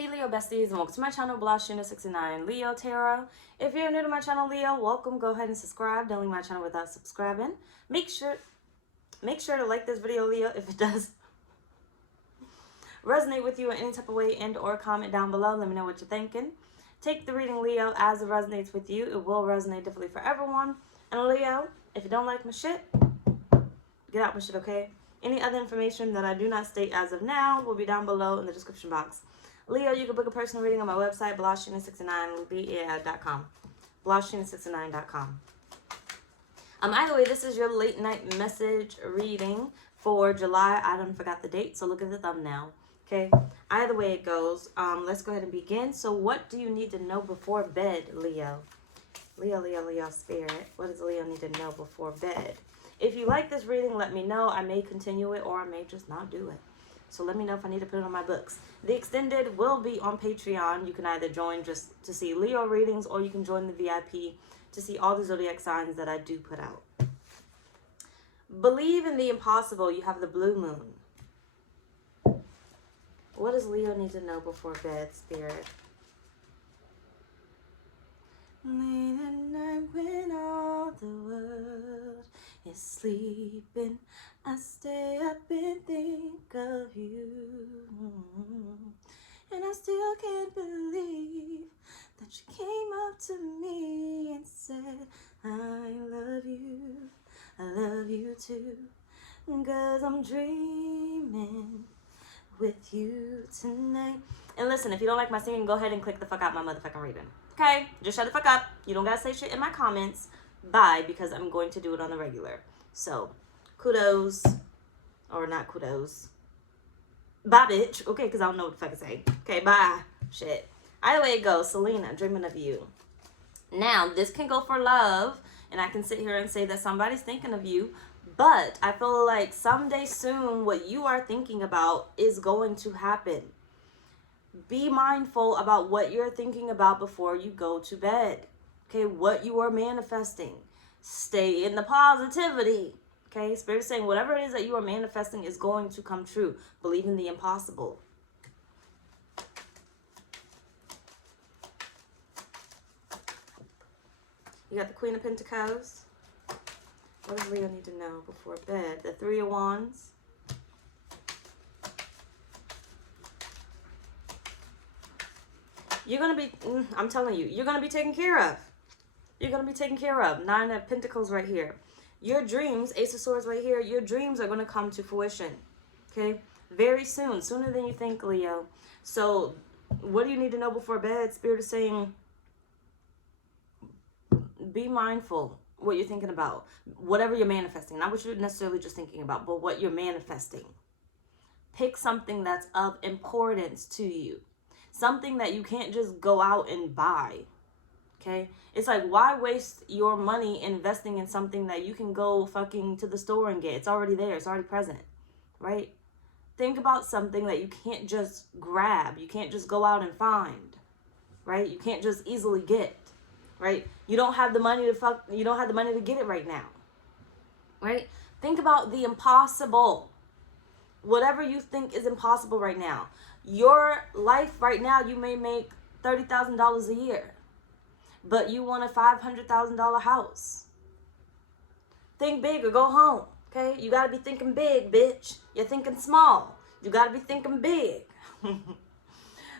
Hey Leo besties, and welcome to my channel, blahscrystalsale Leo Tarot. If you're new to my channel, Leo, welcome. Go ahead and subscribe. Don't leave my channel without subscribing. Make sure to like this video, Leo, if it does resonate with you in any type of way, and or comment down below. Let me know what you're thinking. Take the reading, Leo, as it resonates with you. It will resonate differently for everyone. And Leo, if you don't like my shit, get out my shit, okay? Any other information that I do not state as of now will be down below in the description box. Leo, you can book a personal reading on my website, blahscrystalsale.com. blahscrystalsale.com. Either way, this is your late night message reading for July. I done forgot the date, so look at the thumbnail. Okay. Either way it goes. Let's go ahead and begin. So what do you need to know before bed, Leo? Leo, spirit. What does Leo need to know before bed? If you like this reading, let me know. I may continue it or I may just not do it. So let me know if I need to put it on my books. The extended will be on Patreon. You can either join just to see Leo readings, or you can join the VIP to see all the zodiac signs that I do put out. Believe in the impossible. You have the blue moon. What does Leo need to know before bed, spirit? Late at night when all the world is sleeping, I stay up and think of you. And I still can't believe that you came up to me and said, I love you too. 'Cause I'm dreaming with you tonight. And listen, if you don't like my singing, go ahead and click the fuck out my motherfucking reading. Okay? Just shut the fuck up. You don't gotta say shit in my comments. Bye, because I'm going to do it on the regular. So, kudos. Or not kudos. Bye, bitch. Okay, because I don't know what the fuck to say. Okay, bye. Shit. Either way it goes, Selena, dreaming of you. Now, this can go for love, and I can sit here and say that somebody's thinking of you, but I feel like someday soon what you are thinking about is going to happen. Be mindful about what you're thinking about before you go to bed. Okay, what you are manifesting. Stay in the positivity. Okay, Spirit is saying whatever it is that you are manifesting is going to come true. Believe in the impossible. You got the Queen of Pentacles. What does Leo need to know before bed? The Three of Wands. You're going to be, I'm telling you, you're going to be taken care of. You're going to be taken care of. Nine of Pentacles right here. Your dreams, Ace of Swords right here, your dreams are going to come to fruition. Okay? Very soon. Sooner than you think, Leo. So, what do you need to know before bed? Spirit is saying, be mindful what you're thinking about. Whatever you're manifesting. Not what you're necessarily just thinking about, but what you're manifesting. Pick something that's of importance to you. Something that you can't just go out and buy. Okay? It's like, why waste your money investing in something that you can go fucking to the store and get? It's already there. It's already present. Right? Think about something that you can't just grab. You can't just go out and find. Right? You can't just easily get. Right? You don't have the money to you don't have the money to get it right now. Right? Think about the impossible. Whatever you think is impossible right now. Your life right now, you may make $30,000 a year, but you want a $500,000 house. Think big or go home, okay? You got to be thinking big, bitch. You're thinking small. You got to be thinking big.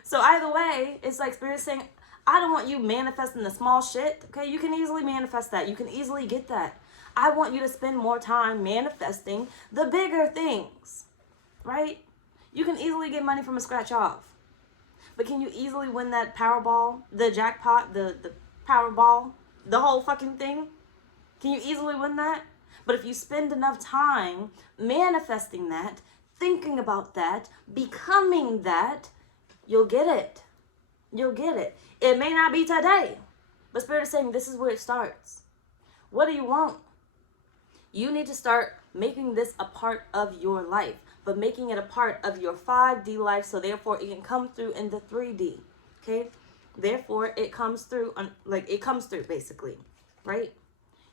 So either way, it's like Spirit saying, I don't want you manifesting the small shit, okay? You can easily manifest that. You can easily get that. I want you to spend more time manifesting the bigger things, right? You can easily get money from a scratch off. But can you easily win that Powerball, the jackpot, the Powerball, the whole fucking thing? Can you easily win that? But if you spend enough time manifesting that, thinking about that, becoming that, you'll get it. You'll get it. It may not be today, but Spirit is saying this is where it starts. What do you want? You need to start making this a part of your life, but making it a part of your 5D life, so therefore it can come through in the 3D, okay? Therefore, it comes through, it comes through, basically, right?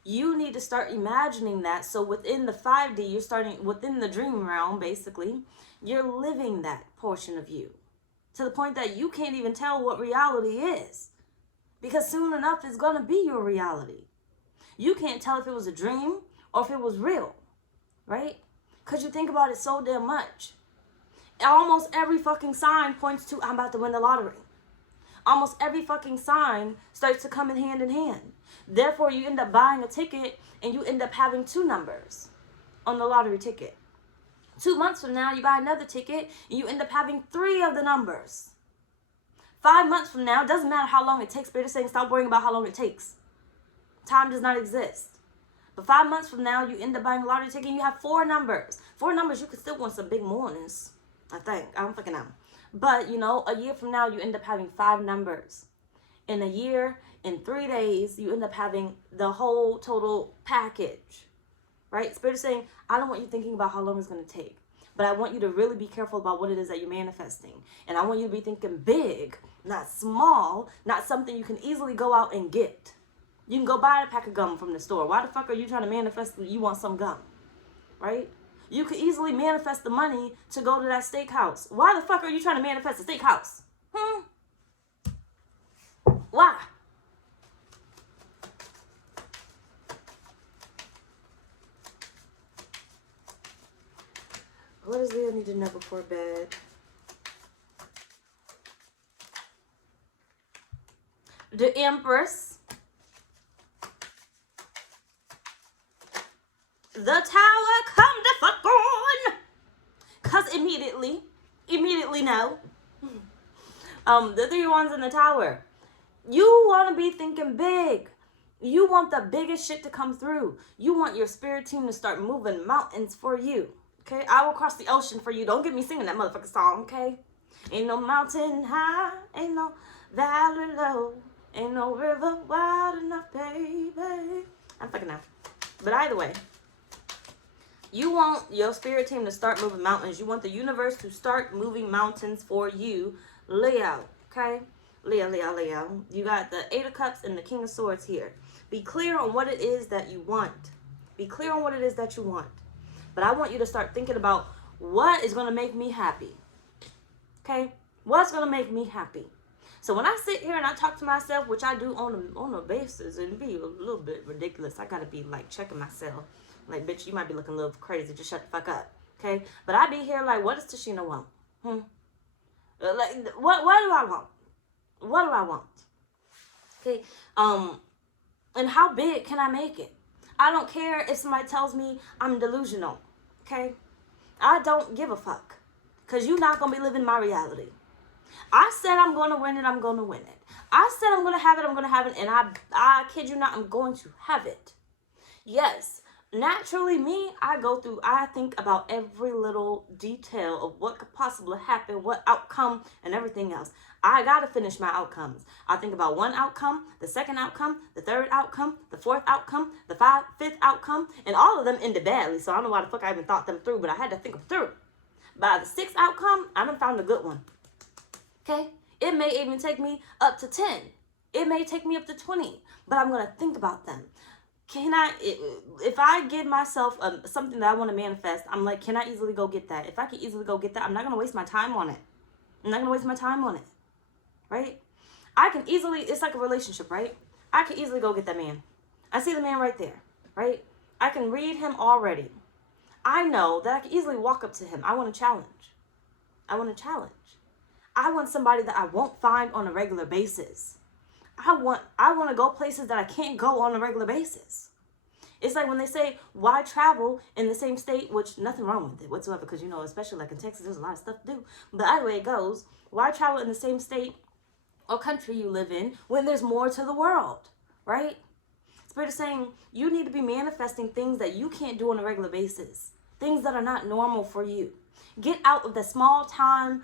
You need to start imagining that, so within the 5D, you're starting, within the dream realm, basically, you're living that portion of you. to the point that you can't even tell what reality is. Because soon enough, it's going to be your reality. You can't tell if it was a dream or if it was real, right? Because you think about it so damn much. Almost every fucking sign points to, I'm about to win the lottery. Almost every fucking sign starts to come in hand. Therefore, you end up buying a ticket and you end up having 2 numbers on the lottery ticket. 2 months from now, you buy another ticket and you end up having 3 of the numbers. 5 months from now, it doesn't matter how long it takes. Spirit is saying, stop worrying about how long it takes. Time does not exist. But 5 months from now, you end up buying a lottery ticket and you have 4 numbers. 4 numbers, you could still win some big mornings, I think. I don't fucking know. But, you know, a year from now, you end up having 5 numbers. In a year, in 3 days, you end up having the whole total package. Right? Spirit is saying, I don't want you thinking about how long it's going to take. But I want you to really be careful about what it is that you're manifesting. And I want you to be thinking big, not small, not something you can easily go out and get. You can go buy a pack of gum from the store. Why the fuck are you trying to manifest that you want some gum? Right? You could easily manifest the money to go to that steakhouse. Why the fuck are you trying to manifest a steakhouse? Why? What does Leo need to know before bed? The Empress. The Tower, come the fuck on. Cause immediately no. The 3 wands in the Tower. You want to be thinking big. You want the biggest shit to come through. You want your spirit team to start moving mountains for you. Okay, I will cross the ocean for you. Don't get me singing that motherfucking song, okay? Ain't no mountain high, ain't no valley low, ain't no river wide enough, baby. I'm fucking out. But either way, you want your spirit team to start moving mountains. You want the universe to start moving mountains for you, Leo, okay? Leo. You got the 8 of Cups and the King of Swords here. Be clear on what it is that you want. Be clear on what it is that you want. But I want you to start thinking about what is going to make me happy. Okay? What's going to make me happy? So when I sit here and I talk to myself, which I do on a basis, it'd be a little bit ridiculous. I got to be like checking myself. Like, bitch, you might be looking a little crazy. Just shut the fuck up. Okay? But I be here like, what does Tashina want? Like, what do I want? What do I want? Okay? And how big can I make it? I don't care if somebody tells me I'm delusional. Okay? I don't give a fuck. Because you're not going to be living my reality. I said I'm going to win it. I'm going to win it. I said I'm going to have it. I'm going to have it. And I kid you not, I'm going to have it. Yes. Naturally, I think about every little detail of what could possibly happen, what outcome, and everything else. I got to finish my outcomes. I think about 1 outcome, the 2nd outcome, the 3rd outcome, the 4th outcome, the 5th outcome, and all of them ended badly. So I don't know why the fuck I even thought them through, but I had to think them through. By the 6th outcome, I done found a good one. Okay? It may even take me up to 10. It may take me up to 20, but I'm going to think about them. If I give myself something that I want to manifest, I'm like, can I easily go get that? If I can easily go get that, I'm not going to waste my time on it. I'm not going to waste my time on it. Right? I can easily, it's like a relationship, right? I can easily go get that man. I see the man right there, right? I can read him already. I know that I can easily walk up to him. I want to challenge. I want somebody that I won't find on a regular basis. I want to go places that I can't go on a regular basis. It's like when they say, why travel in the same state, which nothing wrong with it whatsoever, because, you know, especially like in Texas, there's a lot of stuff to do. But either way it goes, why travel in the same state or country you live in when there's more to the world, right? Spirit is saying you need to be manifesting things that you can't do on a regular basis, things that are not normal for you. Get out of the small town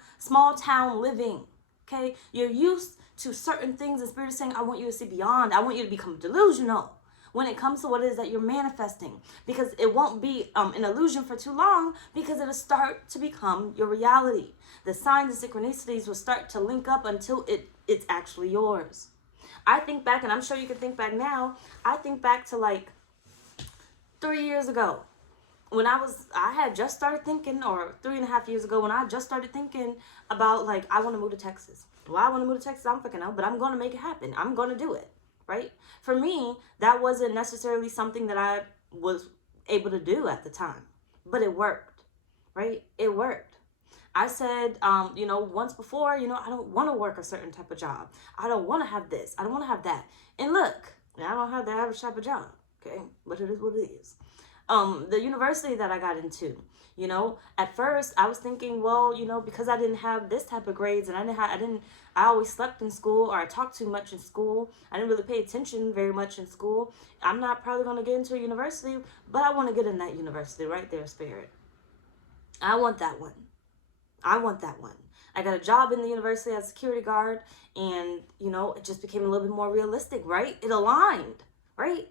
living, okay? You're used to certain things, and Spirit is saying, I want you to see beyond. I want you to become delusional when it comes to what it is that you're manifesting, because it won't be an illusion for too long, because it'll start to become your reality. The signs and synchronicities will start to link up until it's actually yours. I think back, and I'm sure you can think back now, I think back to like 3 years ago when I had just started thinking, or 3.5 years ago, when I just started thinking about, like, I want to move to Texas. Why I want to move to Texas, I don't fucking know, but I'm going to make it happen. I'm going to do it, right? For me, that wasn't necessarily something that I was able to do at the time, but it worked, right? It worked. I said, once before, I don't want to work a certain type of job. I don't want to have this. I don't want to have that. And look, I don't have the average type of job, okay? But it is what it is. The university that I got into, at first I was thinking, well, because I didn't have this type of grades, and I always slept in school, or I talked too much in school. I didn't really pay attention very much in school. I'm not probably going to get into a university, but I want to get in that university right there, Spirit. I want that one. I want that one. I got a job in the university as a security guard, and, it just became a little bit more realistic, right? It aligned, right?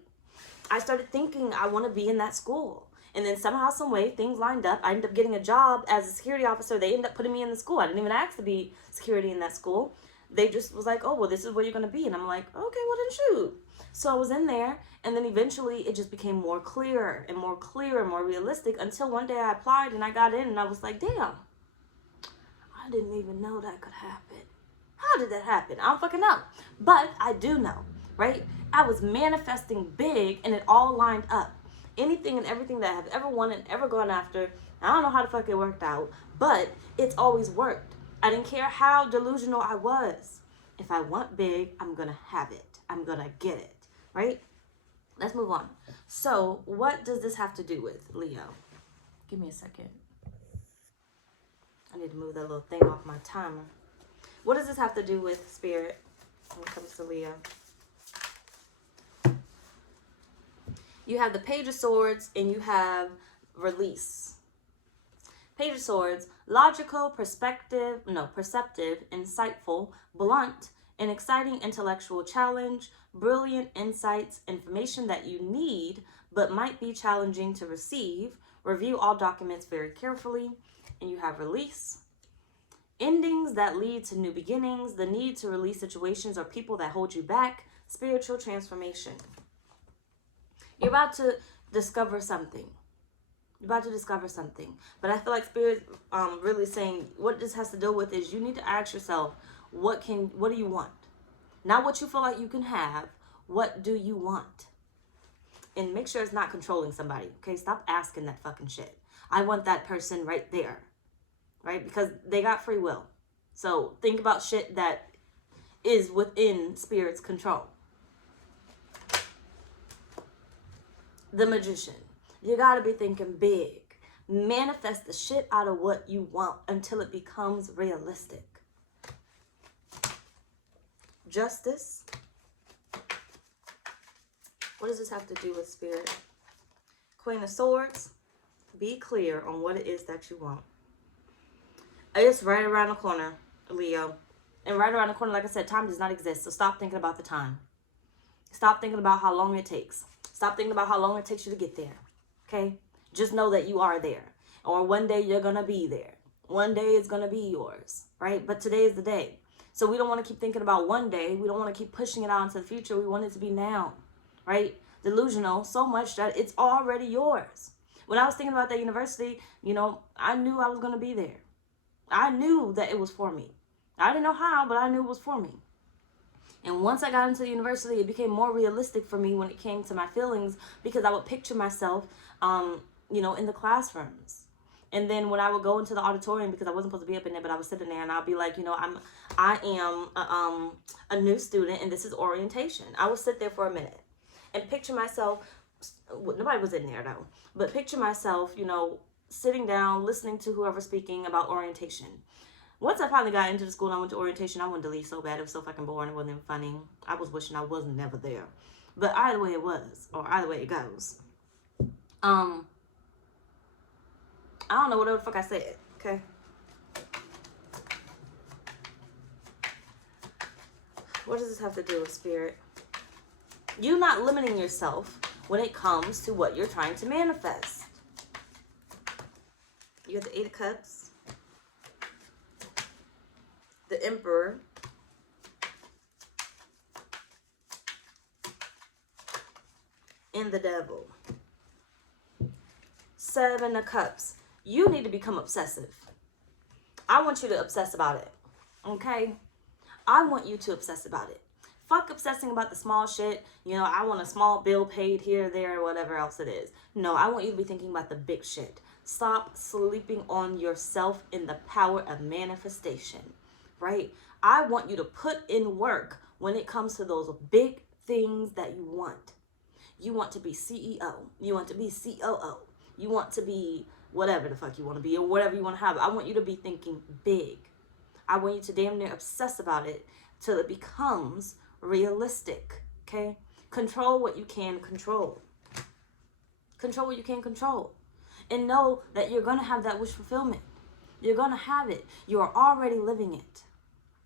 I started thinking I want to be in that school. And then somehow, some way, things lined up. I ended up getting a job as a security officer. They ended up putting me in the school. I didn't even ask to be security in that school. They just was like, oh, well, this is where you're going to be. And I'm like, okay, well, then shoot. So I was in there, and then eventually it just became more clear and more clear and more realistic, until one day I applied and I got in, and I was like, damn, I didn't even know that could happen. How did that happen? I don't fucking know. But I do know, right? I was manifesting big, and it all lined up. Anything and everything that I have ever wanted and ever gone after, I don't know how the fuck it worked out, but it's always worked. I didn't care how delusional I was. If I want big, I'm going to have it. I'm going to get it, right? Let's move on. So what does this have to do with, Leo? Give me a second. I need to move that little thing off my timer. What does this have to do with, Spirit, when it comes to Leo? You have the Page of Swords, and you have release. Page of Swords, logical, perceptive, insightful, blunt, an exciting intellectual challenge, brilliant insights, information that you need but might be challenging to receive. Review all documents very carefully. And you have release. Endings that lead to new beginnings, the need to release situations or people that hold you back, spiritual transformation. You're about to discover something. But I feel like Spirit really saying what this has to do with is you need to ask yourself, what do you want? Not what you feel like you can have. What do you want? And make sure it's not controlling somebody. Okay, stop asking that fucking shit. I want that person right there. Right? Because they got free will. So think about shit that is within Spirit's control. The Magician. You gotta be thinking big. Manifest the shit out of what you want until it becomes realistic. Justice. What does this have to do with, Spirit? Queen of Swords. Be clear on what it is that you want. It's right around the corner, Leo. And right around the corner, like I said, time does not exist. So stop thinking about the time. Stop thinking about how long it takes. Stop thinking about how long it takes you to get there. Okay? Just know that you are there. Or one day you're going to be there. One day it's going to be yours. Right? But today is the day. So we don't want to keep thinking about one day. We don't want to keep pushing it out into the future. We want it to be now. Right? Delusional so much that it's already yours. When I was thinking about that university, I knew I was going to be there. I knew that it was for me. I didn't know how, but I knew it was for me. And once I got into the university, it became more realistic for me when it came to my feelings, because I would picture myself, in the classrooms. And then when I would go into the auditorium, because I wasn't supposed to be up in there, but I was sitting there, and I'll be like, I am a new student, and this is orientation. I would sit there for a minute and picture myself. Nobody was in there though, but picture myself, sitting down, listening to whoever's speaking about orientation. Once I finally got into the school and I went to orientation, I wanted to leave so bad. It was so fucking boring. It wasn't even funny. I was wishing I was never there. But either way it was, or either way it goes. I don't know what the fuck I said, okay? What does this have to do with, Spirit? You not limiting yourself when it comes to what you're trying to manifest. You have the 8 of Cups, the Emperor, and the Devil. Seven of Cups. You need to become obsessive. I want you to obsess about it. Okay? I want you to obsess about it. Fuck obsessing about the small shit. You know, I want a small bill paid here, there, or whatever else it is. No, I want you to be thinking about the big shit. Stop sleeping on yourself in the power of manifestation, right? I want you to put in work when it comes to those big things that you want. You want to be CEO. You want to be COO. You want to be whatever the fuck you want to be or whatever you want to have. I want you to be thinking big. I want you to damn near obsess about it till it becomes realistic, okay? Control what you can control. Control what you can control. And know that you're going to have that wish fulfillment. You're going to have it. You are already living it.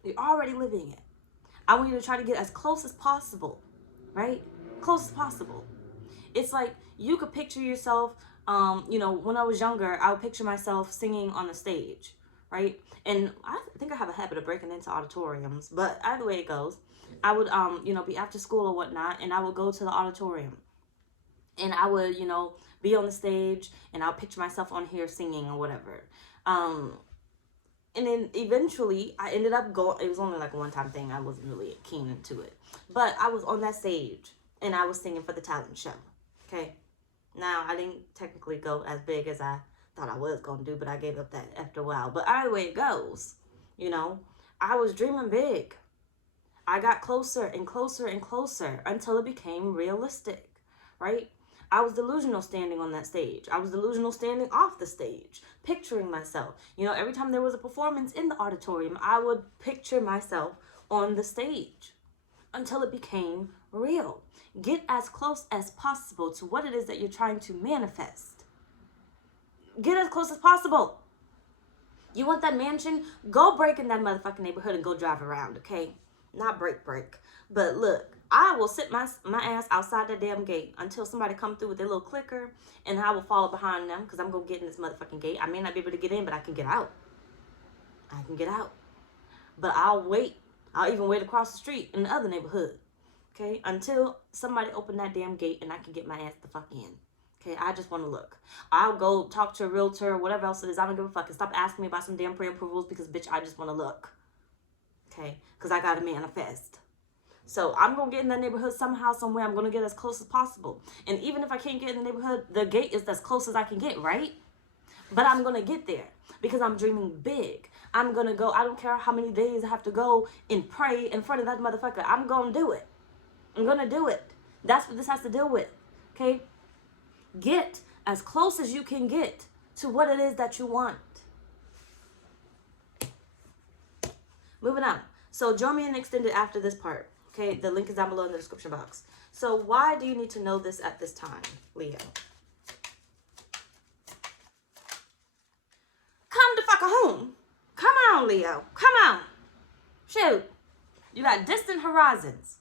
You're already living it. I want you to try to get as close as possible, right? Close as possible. It's like you could picture yourself, you know, when I was younger, I would picture myself singing on the stage, right? And I think I have a habit of breaking into auditoriums, but either way it goes, I would, you know, be after school or whatnot, and I would go to the auditorium. And I would, you know, be on the stage, and I'll picture myself on here singing or whatever. And then eventually, I ended up going, it was only like a one-time thing. I wasn't really keen into it. But I was on that stage, and I was singing for the talent show, okay? Now, I didn't technically go as big as I thought I was going to do, but I gave up that after a while. But either way it goes, you know, I was dreaming big. I got closer and closer and closer until it became realistic, right? I was delusional standing on that stage. I was delusional standing off the stage, picturing myself. You know, every time there was a performance in the auditorium, I would picture myself on the stage until it became real. Get as close as possible to what it is that you're trying to manifest. Get as close as possible. You want that mansion? Go break in that motherfucking neighborhood and go drive around, okay? Not break. But look, I will sit my ass outside that damn gate until somebody come through with their little clicker, and I will follow behind them because I'm going to get in this motherfucking gate. I may not be able to get in, but I can get out. I can get out. But I'll wait. I'll even wait across the street in the other neighborhood, okay, until somebody open that damn gate and I can get my ass the fuck in. Okay, I just want to look. I'll go talk to a realtor or whatever else it is. I don't give a fuck. And stop asking me about some damn pre-approvals because, bitch, I just want to look. Okay, because I got to manifest. So I'm going to get in that neighborhood somehow, somewhere. I'm going to get as close as possible. And even if I can't get in the neighborhood, the gate is as close as I can get, right? But I'm going to get there because I'm dreaming big. I'm going to go. I don't care how many days I have to go and pray in front of that motherfucker. I'm going to do it. I'm going to do it. That's what this has to deal with, okay? Get as close as you can get to what it is that you want. Moving on. So join me in extended after this part. Okay, the link is down below in the description box. So why do you need to know this at this time, Leo? Come the fuck home. Come on, Leo. Come on. Shoot. You got distant horizons.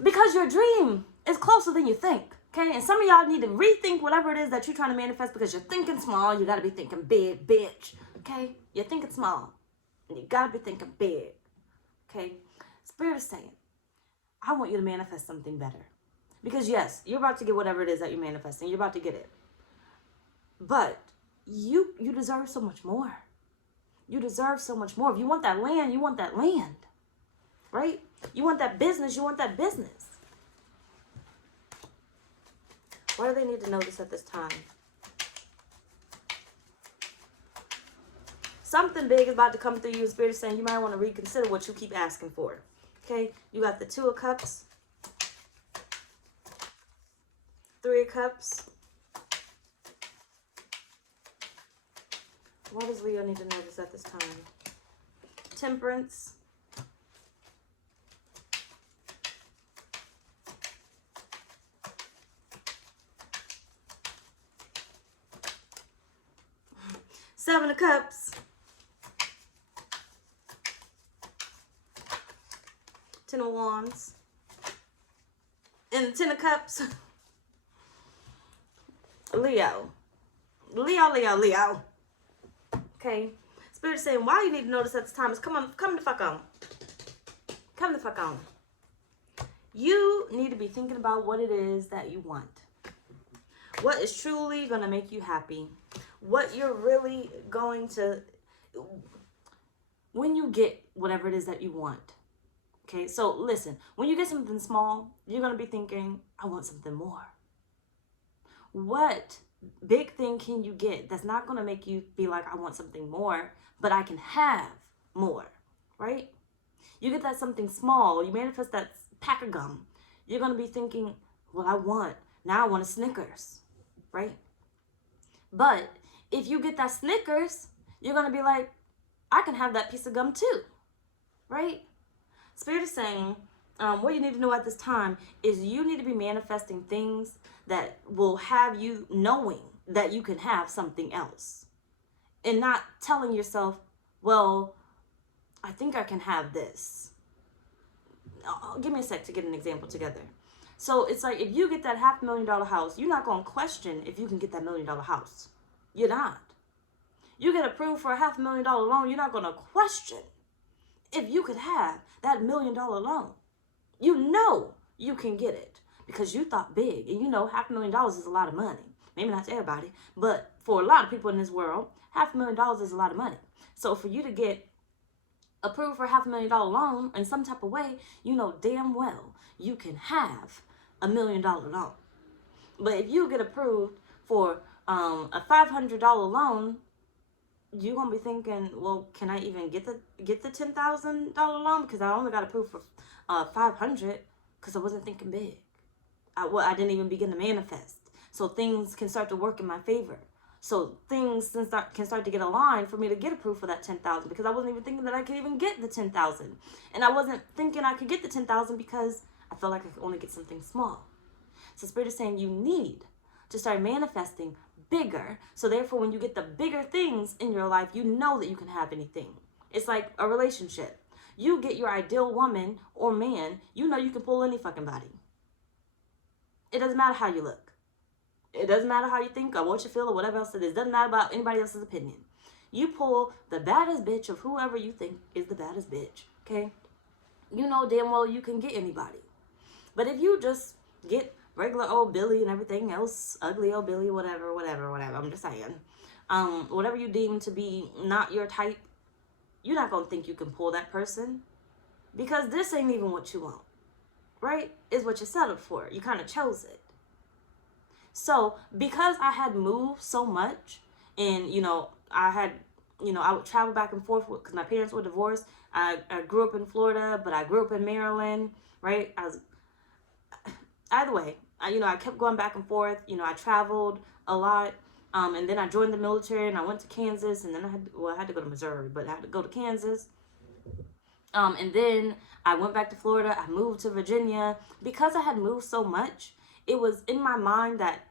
Because your dream is closer than you think. Okay, and some of y'all need to rethink whatever it is that you're trying to manifest because you're thinking small. You got to be thinking big, bitch. Okay, you're thinking small. And you got to be thinking big. Okay, Spirit is saying, I want you to manifest something better. Because yes, you're about to get whatever it is that you're manifesting. You're about to get it. But you deserve so much more. You deserve so much more. If you want that land, you want that land. Right? You want that business, you want that business. Why do they need to know this at this time? Something big is about to come through you. Spirit is saying you might want to reconsider what you keep asking for. Okay? You got the 2 of Cups. 3 of Cups. Why does Leo need to know this at this time? Temperance. Seven of Cups. 10 of Wands. And the 10 of Cups. Leo. Leo. Okay. Spirit saying, why you need to notice at this time is come the fuck on. Come the fuck on. You need to be thinking about what it is that you want. What is truly going to make you happy? What you're really going to, when you get whatever it is that you want. Okay, so listen, when you get something small, you're going to be thinking, I want something more. What big thing can you get that's not going to make you be like, I want something more, but I can have more, right? You get that something small, you manifest that pack of gum. You're going to be thinking, well, now I want a Snickers, right? But if you get that Snickers, you're going to be like, I can have that piece of gum too, right? Spirit is saying, what you need to know at this time is you need to be manifesting things that will have you knowing that you can have something else. And not telling yourself, well, I think I can have this. Give me a sec to get an example together. So it's like, if you get that $500,000 house, you're not going to question if you can get that $1 million house. You're not. You get approved for a $500,000 loan, you're not going to question if you could have that $1 million loan. You know you can get it because you thought big. And you know $500,000 is a lot of money. Maybe not to everybody, but for a lot of people in this world, $500,000 is a lot of money. So for you to get approved for a $500,000 loan in some type of way, you know damn well you can have a $1 million loan. But if you get approved for a $500 loan, you're gonna be thinking, well, can I even get the $10,000 loan? Because I only got approved for $500 because I wasn't thinking big. I didn't even begin to manifest. So things can start to work in my favor. So things can start to get aligned for me to get approved for that $10,000, because I wasn't even thinking that I could even get the $10,000, and I wasn't thinking I could get the $10,000 because I felt like I could only get something small. So Spirit is saying you need to start manifesting bigger. So therefore, when you get the bigger things in your life, you know that you can have anything. It's like a relationship. You get your ideal woman or man, you know you can pull any fucking body. It doesn't matter how you look. It doesn't matter how you think or what you feel or whatever else it is. It doesn't matter about anybody else's opinion. You pull the baddest bitch of whoever you think is the baddest bitch, okay? You know damn well you can get anybody. But if you just get regular old Billy and everything else, ugly old Billy, whatever, I'm just saying. Whatever you deem to be not your type, you're not going to think you can pull that person, because this ain't even what you want, right? It's what you settled for. You kind of chose it. So because I had moved so much, and, I would travel back and forth because my parents were divorced. I grew up in Florida, but I grew up in Maryland, right? Either way, I kept going back and forth. I traveled a lot. And then I joined the military and I went to Kansas, and then I had to go to Missouri, but I had to go to Kansas. And then I went back to Florida. I moved to Virginia. Because I had moved so much, it was in my mind that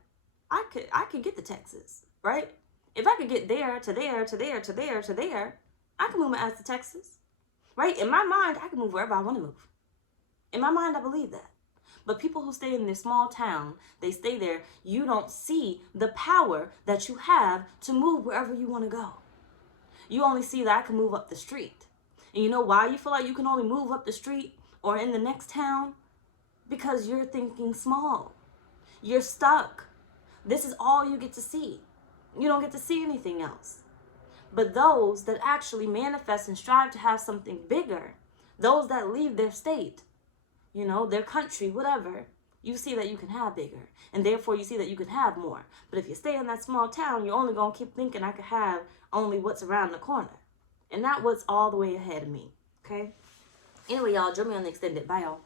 I could get to Texas, right? If I could get there to there to there to there to there, I could move my ass to Texas, right? In my mind, I can move wherever I want to move. In my mind, I believe that. But people who stay in their small town, they stay there. You don't see the power that you have to move wherever you want to go. You only see that I can move up the street. And you know why you feel like you can only move up the street or in the next town? Because you're thinking small. You're stuck. This is all you get to see. You don't get to see anything else. But those that actually manifest and strive to have something bigger, those that leave their state, their country, whatever, you see that you can have bigger. And therefore, you see that you can have more. But if you stay in that small town, you're only going to keep thinking I could have only what's around the corner. And not what's all the way ahead of me, okay? Anyway, y'all, join me on the extended. Bye, y'all.